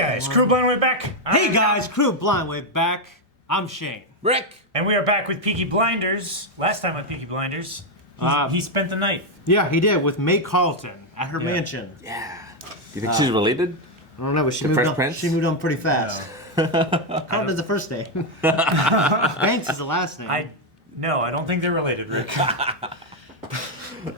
guys, Crew Blind Way back. Hey guys, Crew Blind Way back. I'm Shane. Rick. And we are back with Peaky Blinders. Last time on Peaky Blinders, he spent the night. Yeah, he did with May Carlton at her mansion. Yeah. Do you think she's related? I don't know, but she moved on pretty fast. Carlton's the first name. Banks is the last name. No, I don't think they're related, Rick.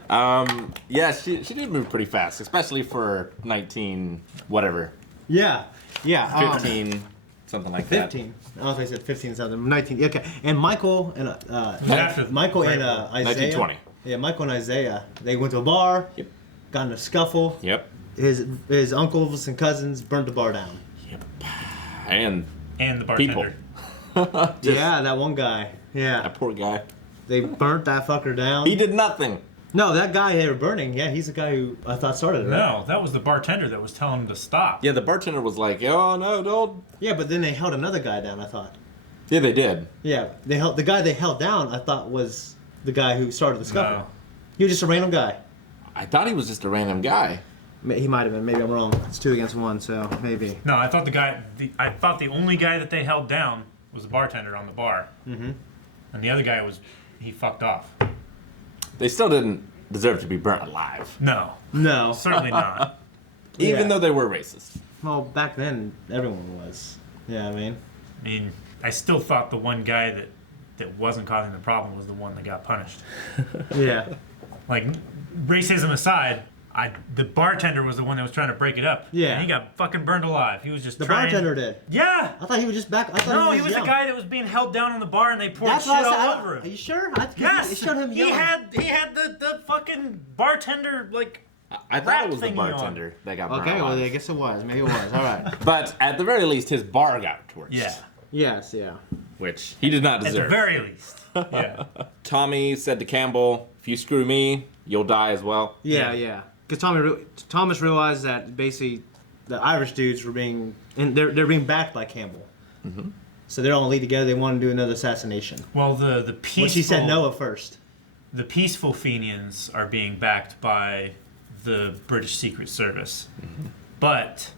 Yeah, she did move pretty fast, especially for 19 whatever. Yeah. 15, something like 15. I don't know if I said 15 something. 19. Okay. And Michael and Isaiah. 1920. Yeah, Michael and Isaiah. They went to a bar. Yep. Got in a scuffle. Yep. His uncles and cousins burned the bar down. Yep. And the bartender. Yeah, that one guy. Yeah. That poor guy. They burnt that fucker down. He did nothing. No, that guy they were burning, yeah, he's the guy who I thought started it. Right? No, that was the bartender that was telling him to stop. Yeah, the bartender was like, "Oh no, don't." Yeah, but then they held another guy down, I thought. Yeah, they did. Yeah, the guy they held down, I thought was the guy who started the scuffle. No. He was just a random guy. I thought he was just a random guy. He might have been. Maybe I'm wrong. It's 2 against 1, so maybe. No, I thought the only guy that they held down was the bartender on the bar. Mm-hmm. And the other guy he fucked off. They still didn't deserve to be burnt alive. No, certainly not. Even though they were racist. Well, back then everyone was. Yeah, I mean, I still thought the one guy that wasn't causing the problem was the one that got punished. yeah. Like, racism aside, the bartender was the one that was trying to break it up. Yeah. And he got fucking burned alive. He was just The bartender did. Yeah. I thought he was just back. No, he was the guy that was being held down on the bar and they poured shit all over him. Are you sure? Yes. It showed him yelling. He had the fucking bartender, like, I thought it was the thingy bartender that got burned Okay, well, alive. I guess it was. Maybe it was. All right. But at the very least, his bar got torched. Yeah. Yes, yeah. Which he did not At deserve. the very least. Yeah. Tommy said to Campbell, "If you screw me, you'll die as well." Yeah. Because Thomas realized that basically the Irish dudes were they're being backed by Campbell. Mm-hmm. So they're all in league together. They want to do another assassination. Well, the peaceful... Which he said no at first. The peaceful Fenians are being backed by the British Secret Service. Mm-hmm. But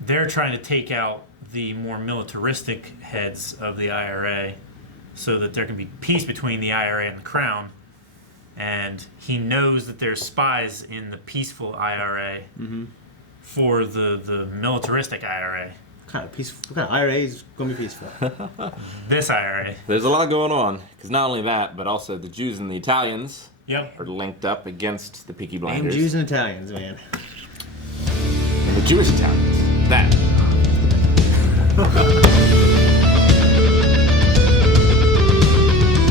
they're trying to take out the more militaristic heads of the IRA so that there can be peace between the IRA and the Crown. And he knows that there's spies in the peaceful IRA for the militaristic IRA. What kind of IRA is going to be peaceful? This IRA. There's a lot going on, because not only that, but also the Jews and the Italians Yep. are linked up against the Peaky And Blinders. Jews and Italians, man. And the Jewish Italians. That.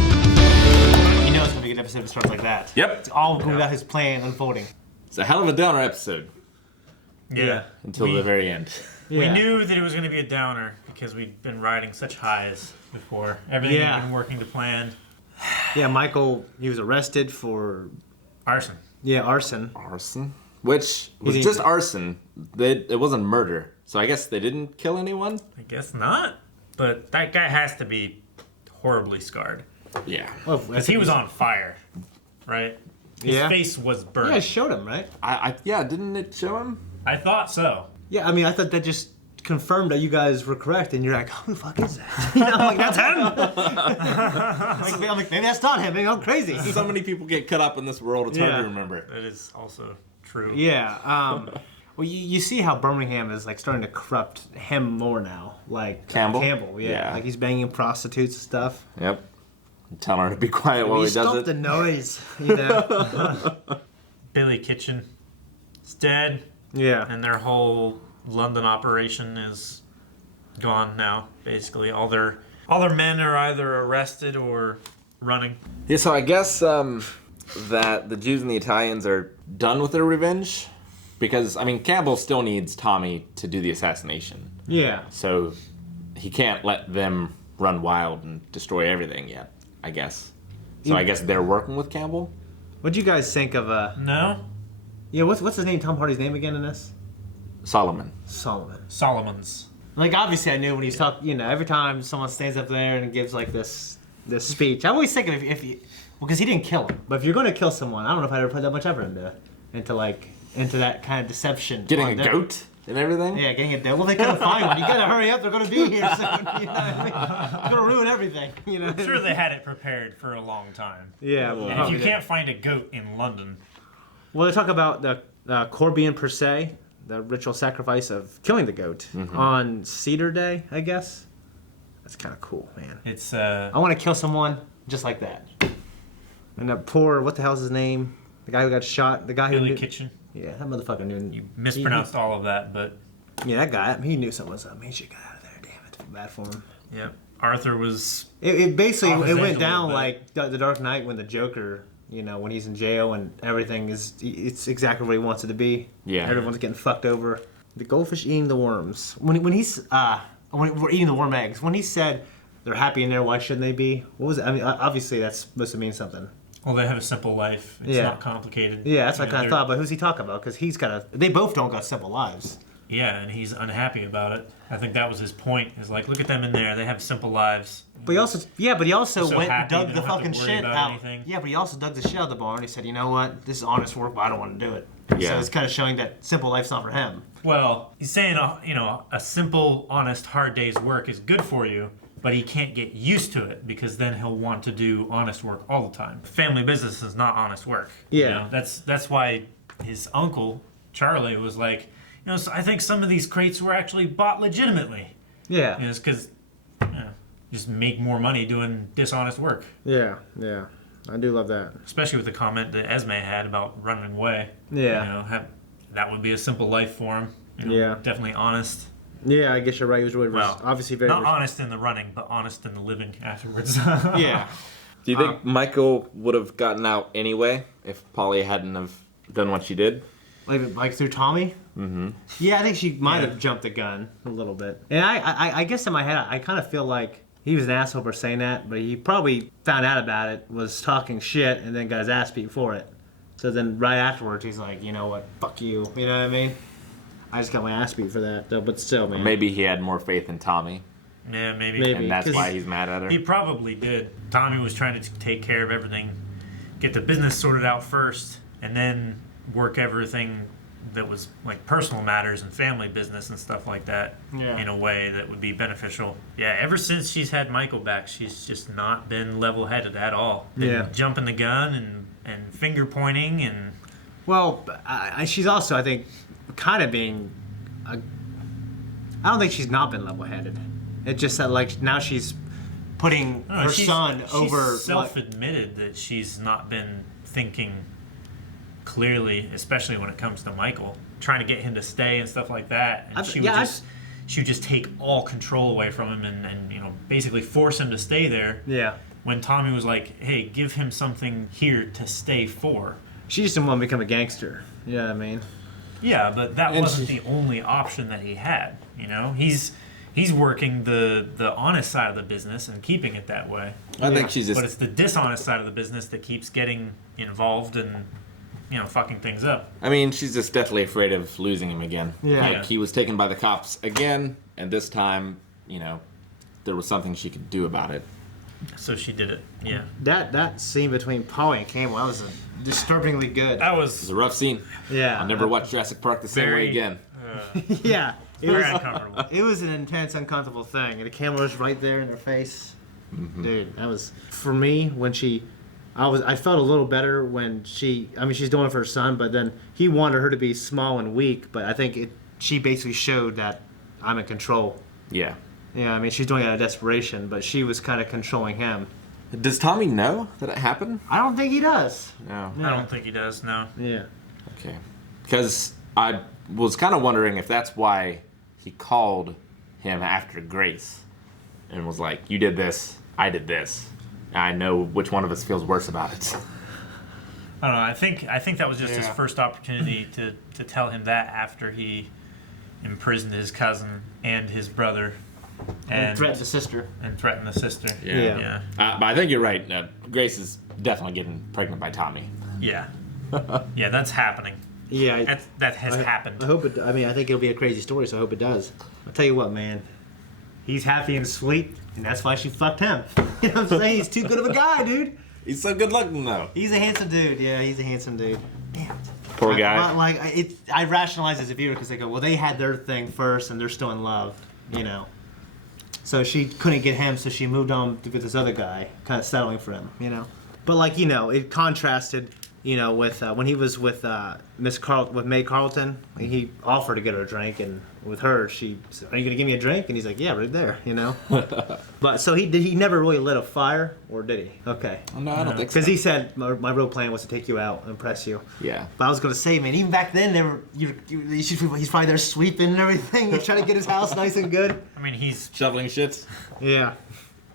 You know it's going to be a good episode if it starts like that. Yep. It's all going about his plan unfolding. It's a hell of a downer episode Yeah. until the very end. We Yeah. knew that it was going to be a downer because we'd been riding such highs before. Everything had been working to plan. Yeah, Michael, he was arrested for... Arson. Yeah, arson. Arson? Which was didn't- just arson. It wasn't murder. So I guess they didn't kill anyone? I guess not. But that guy has to be horribly scarred. Yeah. Well, Because he was on fire, right? His face was burned. Yeah, I showed him, right? Yeah, didn't it show him? I thought so. Yeah, I mean, I thought that just confirmed that you guys were correct, and you're like, who the fuck is that? You know, I'm like, that's him! I'm like, maybe that's not him, maybe I'm crazy. So many people get cut up in this world, it's hard to remember. That is also true. Yeah, well, you see how Birmingham is, like, starting to corrupt him more now. Like, Campbell? Campbell, yeah. Like, he's banging prostitutes and stuff. Yep. Tell her to be quiet while he does Stop it. the noise, you know? Billy Kitchen is dead, Yeah. and their whole London operation is gone now, basically. All their men are either arrested or running. Yeah, so I guess that the Jews and the Italians are done with their revenge. Because, I mean, Campbell still needs Tommy to do the assassination. Yeah. So he can't let them run wild and destroy everything yet, I guess. So I guess they're working with Campbell? What'd you guys think of, No? yeah, what's his name, Tom Hardy's name again in this? Solomon. Solomon. Solomon's. Like, obviously I knew when he's talking, you know, every time someone stands up there and gives, like, this speech, I always think if you, well, because he didn't kill him, but if you're going to kill someone, I don't know if I'd ever put that much effort into that kind of deception. Getting a goat? and everything? Yeah, getting it done. Well, they couldn't find one. You gotta hurry up. They're gonna be here soon. You know what I mean? They're gonna ruin everything. You know. I'm sure they had it prepared for a long time. Yeah. Well, And if you can't find a goat in London, Well, they talk about the Corbian per se, the ritual sacrifice of killing the goat on Cedar Day, I guess. That's kind of cool, man. it's I want to kill someone just like that. And that poor, what the hell's his name? The guy who got shot. The guy who Billy knew. Kitchen. Yeah, that motherfucker knew. You mispronounced all of that, but Yeah, that guy. He knew something was up. He should get out of there. Damn it, I feel bad for him. yeah, Arthur was. It basically Off his it edge went a down little like the Dark Knight when the Joker, you know, when he's in jail and everything it's exactly what he wants it to be. Yeah. Everyone's getting fucked over. The goldfish eating the worms. When we're eating the worm eggs. When he said they're happy in there, why shouldn't they be? What was it? I mean, obviously that's supposed to mean something. Well, they have a simple life. It's Yeah. not complicated. Yeah, that's what I kind they're- of thought. But who's he talking about? Because they both don't got simple lives. Yeah, and he's unhappy about it. I think that was his point. Is like, look at them in there. They have simple lives. But he also So went and happy dug they the don't have to fucking worry shit about out. anything. Yeah, but he also dug the shit out of the barn. He said, you know what? This is honest work, but I don't want to do it. Yeah. So it's kind of showing that simple life's not for him. Well, he's saying, a simple, honest, hard day's work is good for you, but he can't get used to it because then he'll want to do honest work all the time. Family business is not honest work. Yeah. That's why his uncle Charlie was like, so I think some of these crates were actually bought legitimately. Yeah. It's because just make more money doing dishonest work. Yeah. I do love that. Especially with the comment that Esme had about running away. Yeah. That would be a simple life for him. Yeah. Definitely honest. Yeah, I guess you're right. He was really Well, obviously very. Not honest in the running, but honest in the living afterwards. Yeah. Do you think Michael would have gotten out anyway if Polly hadn't have done what she did? Like through Tommy? Mm-hmm. Yeah, I think she might Yeah. have jumped the gun a little bit. And I guess in my head, I kind of feel like he was an asshole for saying that, but he probably found out about it, was talking shit, and then got his ass beat for it. So then right afterwards, he's like, you know what, fuck you. You know what I mean? I just got my ass beat for that, though, but still, man. Maybe he had more faith in Tommy, Yeah, maybe. Maybe. and that's 'cause why he's mad at her. He probably did. Tommy was trying to take care of everything, get the business sorted out first, and then work everything that was like personal matters and family business and stuff like that in a way that would be beneficial. Yeah, ever since she's had Michael back, she's just not been level-headed at all. Been jumping the gun and finger pointing and... Well, she's also, I think, kind of being... I don't think she's not been level-headed. It's just that, like, now she's putting her son over... She's self-admitted that she's not been thinking clearly, especially when it comes to Michael, trying to get him to stay and stuff like that. And she would just take all control away from him and basically force him to stay there. Yeah. When Tommy was like, hey, give him something here to stay for. She just didn't want to become a gangster. You know what I mean? Yeah, but that wasn't the only option that he had. He's working the honest side of the business and keeping it that way. I think she's just... But it's the dishonest side of the business that keeps getting involved and fucking things up. I mean, she's just definitely afraid of losing him again. Yeah. Like, he was taken by the cops again, and this time, there was something she could do about it. So she did it. Yeah. That scene between Polly and Campbell, that was disturbingly good. That It was was a rough scene. Yeah. I'll never watch Jurassic Park the same way again. Yeah. It very was, uncomfortable. it was an intense, uncomfortable thing. And the camera was right there in her face. Dude, that was... For me, when I felt a little better when she's doing it for her son, but then he wanted her to be small and weak, but I think she basically showed that I'm in control. Yeah. Yeah, I mean, she's doing it out of desperation, but she was kind of controlling him. Does Tommy know that it happened? I don't think he does. No. I don't think he does, no. Yeah. Okay. Because I was kind of wondering if that's why he called him after Grace and was like, you did this, I did this. I know which one of us feels worse about it. I don't know. I think that was just his first opportunity to tell him that after he imprisoned his cousin and his brother. And threatened the sister. Yeah. But I think you're right. Grace is definitely getting pregnant by Tommy. Yeah. Yeah, that's happening. Yeah. That has happened. I hope it. I mean, I think it'll be a crazy story, so I hope it does. I'll tell you what, man. He's happy and sweet, and that's why she fucked him. You know what I'm saying? He's too good of a guy, dude. He's so good looking, though. He's a handsome dude. Yeah, he's a handsome dude. Damn. Poor guy. I rationalize as a viewer because they go, well, they had their thing first and they're still in love, you know. So she couldn't get him, so she moved on with this other guy, kind of settling for him, you know. But like, you know, it contrasted, you know, with when he was with with May Carlton, he offered to get her a drink, and with her, she said, "Are you gonna give me a drink?" And he's like, "Yeah, right there," you know. But so he never really lit a fire, or did he? Okay. No, I don't think so. Because he said my real plan was to take you out and impress you. Yeah. But I was gonna say, man, even back then, he's probably there sweeping and everything. He's trying to get his house nice and good. I mean, he's Shoveling shits. Yeah.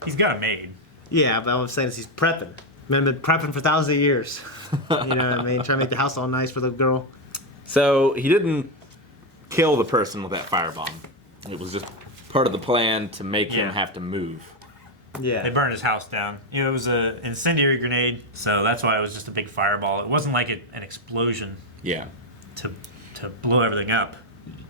he's got a maid. Yeah, but I was saying is he's prepping. Man, been prepping for thousands of years. You know what I mean? Trying to make the house all nice for the girl. So he didn't kill the person with that firebomb. It was just part of the plan to make him have to move. Yeah. They burned his house down. You know, it was an incendiary grenade, so that's why it was just a big fireball. It wasn't like an explosion Yeah. to blow everything up,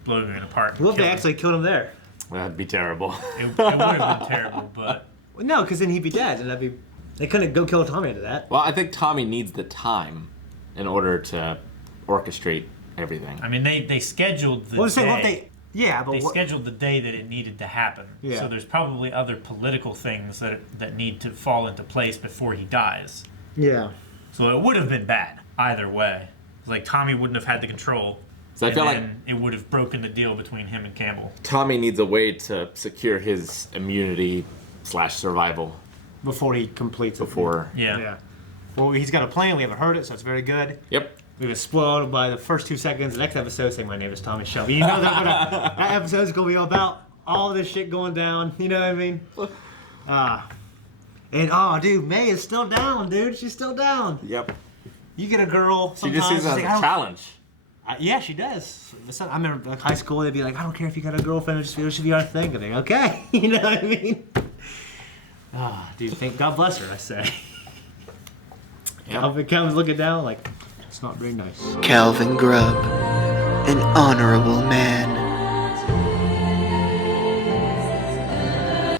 blow everything apart. What if they kill him. actually killed him there? That'd be terrible. It would have been terrible, but No, because then he'd be dead, and they couldn't go kill Tommy into that. Well, I think Tommy needs the time in order to orchestrate everything. I mean, they scheduled the Well, day. say what they. Yeah, but They what? scheduled the day that it needed to happen. Yeah. So there's probably other political things that need to fall into place before he dies. Yeah. So it would have been bad either way. It's like Tommy wouldn't have had the control. So I and feel like then it would have broken the deal between him and Campbell. Tommy needs a way to secure his immunity / survival Before he completes it. before. Yeah. Yeah. Well, he's got a plan. We haven't heard it, so it's very good. Yep. We were spoiled by the first 2 seconds. The next episode saying my name is Tommy Shelby. You know that episode's gonna be about all this shit going down. You know what I mean? And dude, May is still down, dude. She's still down. Yep. You get a girl. She just sees it as a challenge. Yeah, she does. I remember like high school. They'd be like, I don't care if you got a girlfriend. It should be our thing. I'm like, okay. You know what I mean? Dude, thank God bless her. I say. Yeah. Calvin's looking down like, it's not very nice. Calvin Grubb, an honorable man.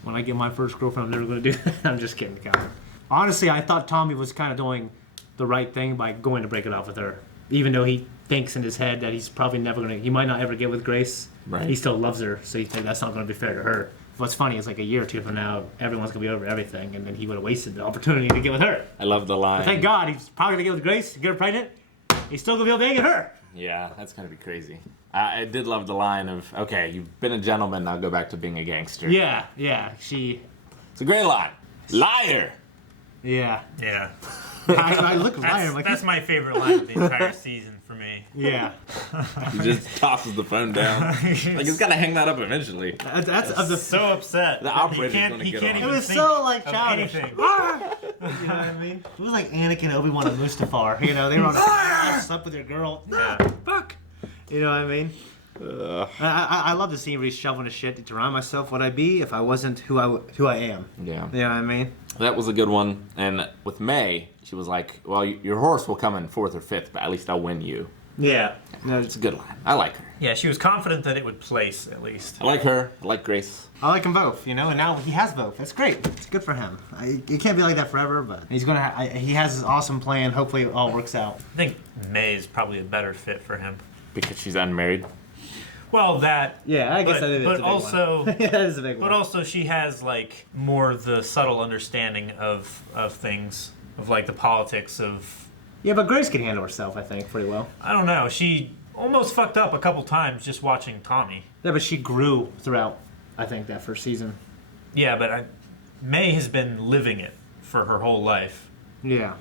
When I get my first girlfriend, I'm never going to do that. I'm just kidding, Calvin. Honestly, I thought Tommy was kind of doing the right thing by going to break it off with her. Even though he thinks in his head that he's probably never going to, he might not ever get with Grace. Right. He still loves her, so he thinks that's not going to be fair to her. What's funny is like a year or two from now, everyone's going to be over everything, and then he would have wasted the opportunity to get with her. I love the line. But thank God, he's probably going to get with Grace, get her pregnant. He's still going to be able to get her. Yeah, that's gonna be crazy. I did love the line of, "Okay, you've been a gentleman. Now go back to being a gangster." Yeah. It's a great line. Liar. Yeah. Yeah. I look at Ryan, I'm like, That's my favorite line of the entire season for me. yeah. He just tosses the phone down. Like he's gotta hang that up eventually. That's of the So upset. The that operator's he can't, gonna he get can't on. even It was think so like of childish. anything. You know what I mean? It was like Anakin, Obi-Wan, and Mustafar. You know, they were on slept with your girl. Yeah. Fuck. You know what I mean? I love the scene where he's shoveling his shit to remind myself what I'd be if I wasn't who I am. Yeah. You know what I mean? That was a good one. And with May, she was like, "Well, your horse will come in 4th or 5th, but at least I'll win you." Yeah. No, It's a good line. I like her. Yeah, she was confident that it would place at least. I like her. I like Grace. I like them both, you know, and now he has both. That's great. It's good for him. It can't be like that forever, but he's gonna. He has his awesome plan. Hopefully, it all works out. I think May is probably a better fit for him. Because she's unmarried. Well, that. Yeah, I guess but, that is. but a big also, one. Yeah, that is a big one. but also, she has like more the subtle understanding of things, of like the politics of. Yeah, but Grace can handle herself, I think, pretty well. I don't know. She almost fucked up a couple times just watching Tommy. Yeah, but she grew throughout, I think, that first season. Yeah, but May has been living it for her whole life. Yeah.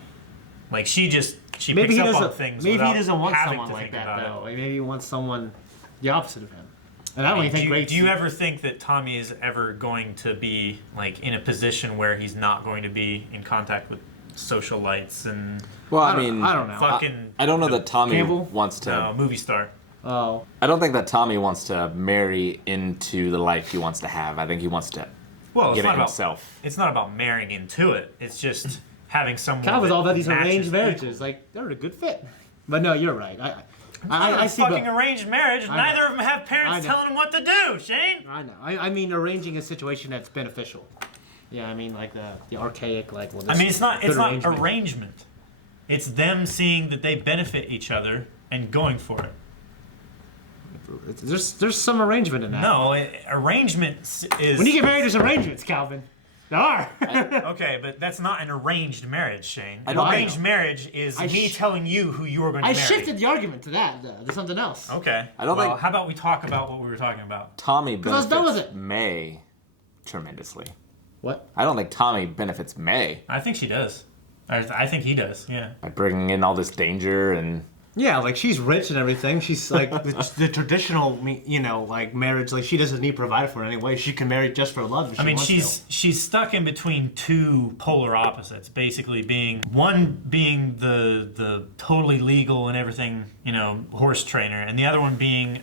Like she Maybe picks he up doesn't. on things. Maybe he without doesn't want having someone to like think that, about though. it. Like, maybe he wants someone the opposite of him. And I don't even think Grace. Do you ever think that Tommy is ever going to be like in a position where he's not going to be in contact with socialites and Well, I don't know. fucking I don't know that Tommy Campbell? wants to. movie star? Oh. I don't think that Tommy wants to marry into the life he wants to have. I think he wants to Well, get it's it not about himself. it's not about marrying into it. It's just having someone. Kind of with that all that these matches arranged marriages, equals. like they're a good fit. But no, you're right. I see. Fucking But, arranged marriage. I know. Neither of them have I parents know. telling them what to do. Shane. I know. I mean, arranging a situation that's beneficial. Yeah, I mean, like the archaic, like. Well, this I mean, is it's not good arrangement. arrangement. It's them seeing that they benefit each other and going for it. There's some arrangement in that. No, arrangement is... When you get married, there's arrangements, Calvin. There are. Okay, but that's not an arranged marriage, Shane. An don't arranged know. marriage is me telling you who you are going to I marry. shifted the argument to that, though. There's something else. Okay. I don't think- How about we talk about what we were talking about? Tommy I was done with benefits it. May tremendously. What? I don't think Tommy benefits May I think she does. I think he does, yeah. by bringing in all this danger and... Yeah, like she's rich and everything. She's like the traditional, like marriage. Like she doesn't need to provide for it anyway. She can marry just for love. If she I mean, wants she's stuck in between two polar opposites. Basically, being the totally legal and everything, horse trainer, and the other one being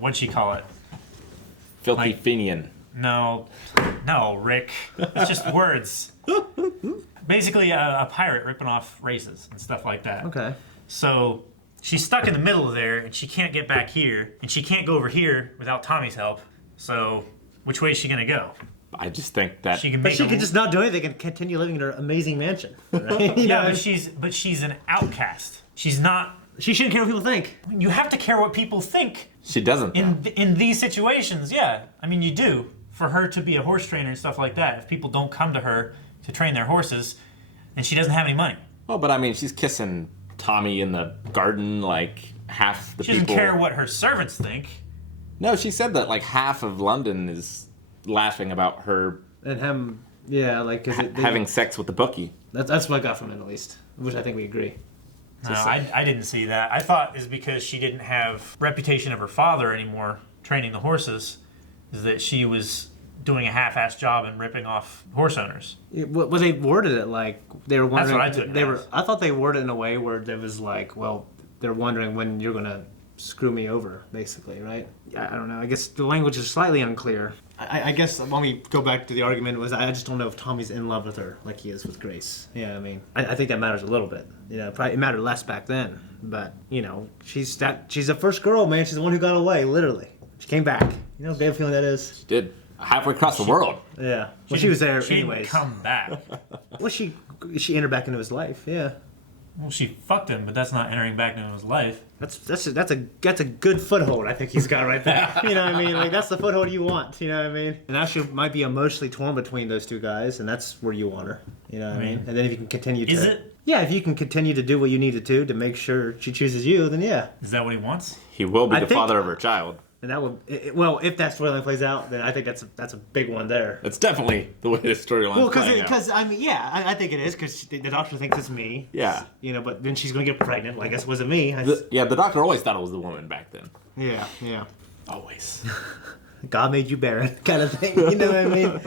what'd she call it? Filthy Like- Fenian. No, Rick. It's just words. Basically, a pirate ripping off races and stuff like that. Okay. So she's stuck in the middle there, and she can't get back here, and she can't go over here without Tommy's help. So which way is she gonna go? I just think that... She can But make. she could just not do anything and continue living in her amazing mansion. Right? Yeah, but she's an outcast. She's not. She shouldn't care what people think. You have to care what people think She doesn't. in these situations. Yeah, I mean you do. For her to be a horse trainer and stuff like that, if people don't come to her to train their horses, and she doesn't have any money. Well, but I mean, she's kissing Tommy in the garden like half the She people... doesn't care what her servants think. No, she said that like half of London is laughing about her And him, yeah, like having sex with the bookie. That's what I got from it, at least, which I think we agree. No, I didn't see that. I thought is because she didn't have reputation of her father anymore training the horses, is that she was doing a half-assed job and ripping off horse owners. Well, they worded it like they were wondering. That's what I took it as. I thought they worded it in a way where there was like, well, they're wondering when you're gonna screw me over, basically, right? I don't know. I guess the language is slightly unclear. I guess when we go back to the argument was I just don't know if Tommy's in love with her like he is with Grace. Yeah, I mean, I think that matters a little bit. Probably it mattered less back then, but she's the first girl, man. She's the one who got away, literally. She came back. You know, bad feeling that is. She did. Halfway across the world. Yeah. Well, she was there She anyways. didn't come back. Well, she entered back into his life. Yeah. Well, she fucked him, but that's not entering back into his life. That's a good foothold I think he's got right there. You know what I mean? Like that's the foothold you want. You know what I mean? And now she might be emotionally torn between those two guys, and that's where you want her. You know what I mean? And then if you can continue to... Is it? Yeah, if you can continue to do what you need to make sure she chooses you, then yeah. Is that what he wants? He will be I the think- father of her child. And that would... well, if that storyline plays out, then I think that's a big one there. That's definitely the way this storyline Well, is playing out. because I mean, yeah, I think it is because the doctor thinks it's me. Yeah. But then she's gonna get pregnant. Well, I guess it wasn't me. The doctor always thought it was the woman back then. Yeah. Always. God made you barren, kind of thing. You know what I mean?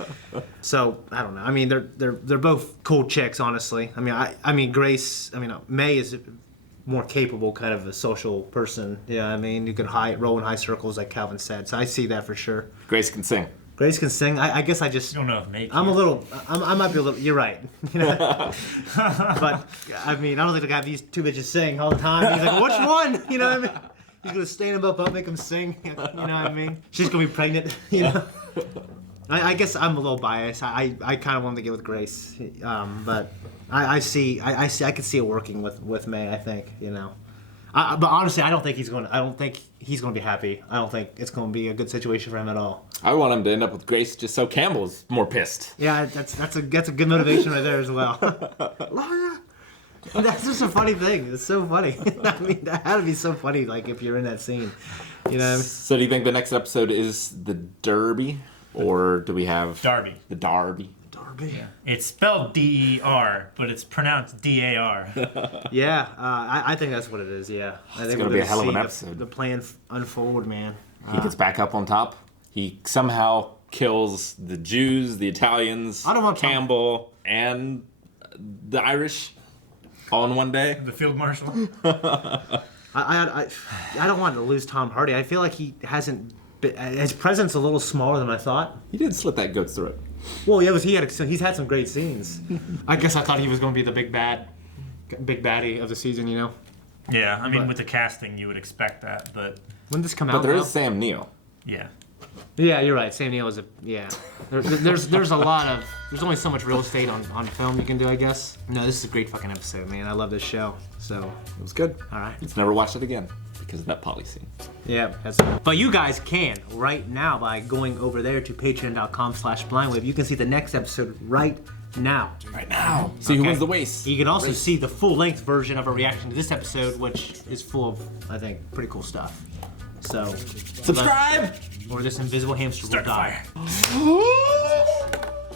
So I don't know. I mean, they're both cool chicks, honestly. I mean, Grace. May is more capable, kind of a social person. Yeah, I mean, you can roll in high circles, like Calvin said. So I see that for sure. Grace can sing. Grace can sing. I guess I just. I don't know if May I'm can. a little. I might be a little. You're right. But I mean, I don't think I have these two bitches sing all the time. He's like, which one? You know what I mean? He's gonna stand them both up, make them sing. You know what I mean? She's gonna be pregnant. You know. I guess I'm a little biased. I kind of wanted to get with Grace, but I could see it working with May. I think but honestly, I don't think he's going to be happy. I don't think it's going to be a good situation for him at all. I want him to end up with Grace just so Campbell's more pissed. Yeah, that's a good motivation right there as well. Laura, that's just a funny thing. It's so funny. I mean, that had to be so funny. Like if you're in that scene, you know what I mean? So do you think the next episode is the Derby, or do we have Darby. The Darby. Darby. It's spelled D-E-R, but it's pronounced D-A-R. Yeah, I think that's what it is. Yeah, I think gonna we're be a hell of an see episode. The plan unfold, man. He gets back up on top. He somehow kills the Jews, the Italians, I don't want Campbell, and the Irish all in one day. The field marshal. I don't want to lose Tom Hardy. I feel like he hasn't. His presence a little smaller than I thought. He did slit that goat's throat. Well, yeah, he's had some great scenes. I guess I thought he was going to be the big baddie of the season. Yeah, I mean, But- with the casting, you would expect that, but When did this come But out? there now? is Sam Neill. yeah. Yeah, you're right. Sam Neill is a there's a lot of there's only so much real estate on film you can do, I guess. No, this is a great fucking episode, man. I love this show. So It was good. all right. Let's never watch it again because of that poly scene. Yeah, but you guys can right now by going over there to patreon.com/blindwave. You can see the next episode right now. Right now. See who Okay. wins the race. You can also see the full-length version of a reaction to this episode, which is full of, I think, pretty cool stuff. So Subscribe! or this invisible hamster will die.